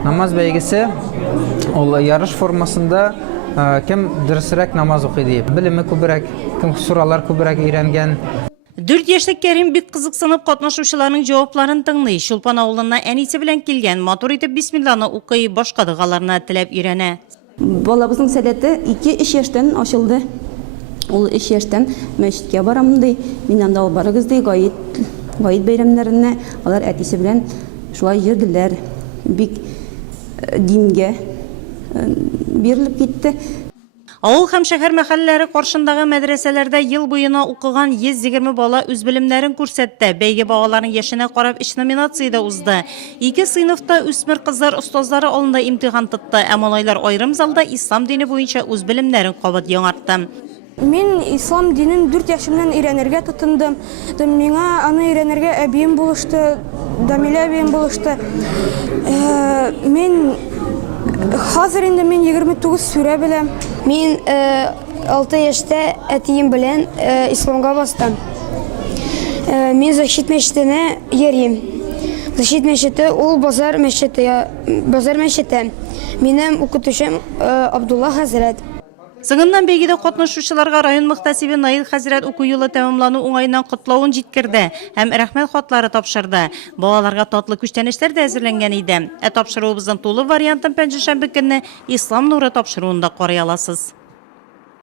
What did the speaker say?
Намаз бәйгесе ул ярыш формасында кем дөресрәк намаз укый дип. Белеме күбрәк, кем суралар күбрәк өйрәнгән. 4 яшьлек Кәрим бик кызыксынып катнашучыларның җавапларын тыңлый. Шулпан авылына әнисе белән килгән, матур итеп бисмиллахны укый, башка дәгаларны теләп өйрәнә. Балабызның сәләте 2-3 яшьтән ачылды. Ул 3 яшьтән мәчеткә барам ди. Мин анда барыгыз ди, гаит бәйрәмнәренә. Алар әтисе белән шулай йөрделәр. Бик дингә бирелеп китте. Авыл һәм шәһәр мәхәлләләре каршындагы мәдрәсәләрдә ел буена укыган 120 бала үз белемнәрен күрсәтте. Бәйге балаларның яшенә карап 3 номинациядә узды. 2 сыйныфта үсмер кызлар остазлары алдында имтихан тотты, ә малайлар аерым залда ислам дине буенча үз белемнәрен кабат яңартты. Мин ислам динен 4 яшымнан өйрәнергә тотындым. Миңа аны өйрәнергә әбием булышты, Дамилә әбием булышты. Мин хәзер инде 29 сүрә беләм. Мин 6 яшьтә әтием белән исламга бастым. Мин Защит мәчетенә йөрим. Защит мәчете ул базар мәчете. Минем укытучым Абдулла хәзрәт. Сыңыннан бәйгедә катнашучыларга район мөхтәсибе Наил хәзрәт уку юлы тәмамлану уңайыннан котлавын җиткерде һәм рәхмәт хатлары тапшырды. Балаларга татлы күчтәнешләр дә әзерләнгән иде. Тапшыруыбызның тулы вариантын пәнҗешәмбе көнне Ислам нуры тапшыруында карый аласыз.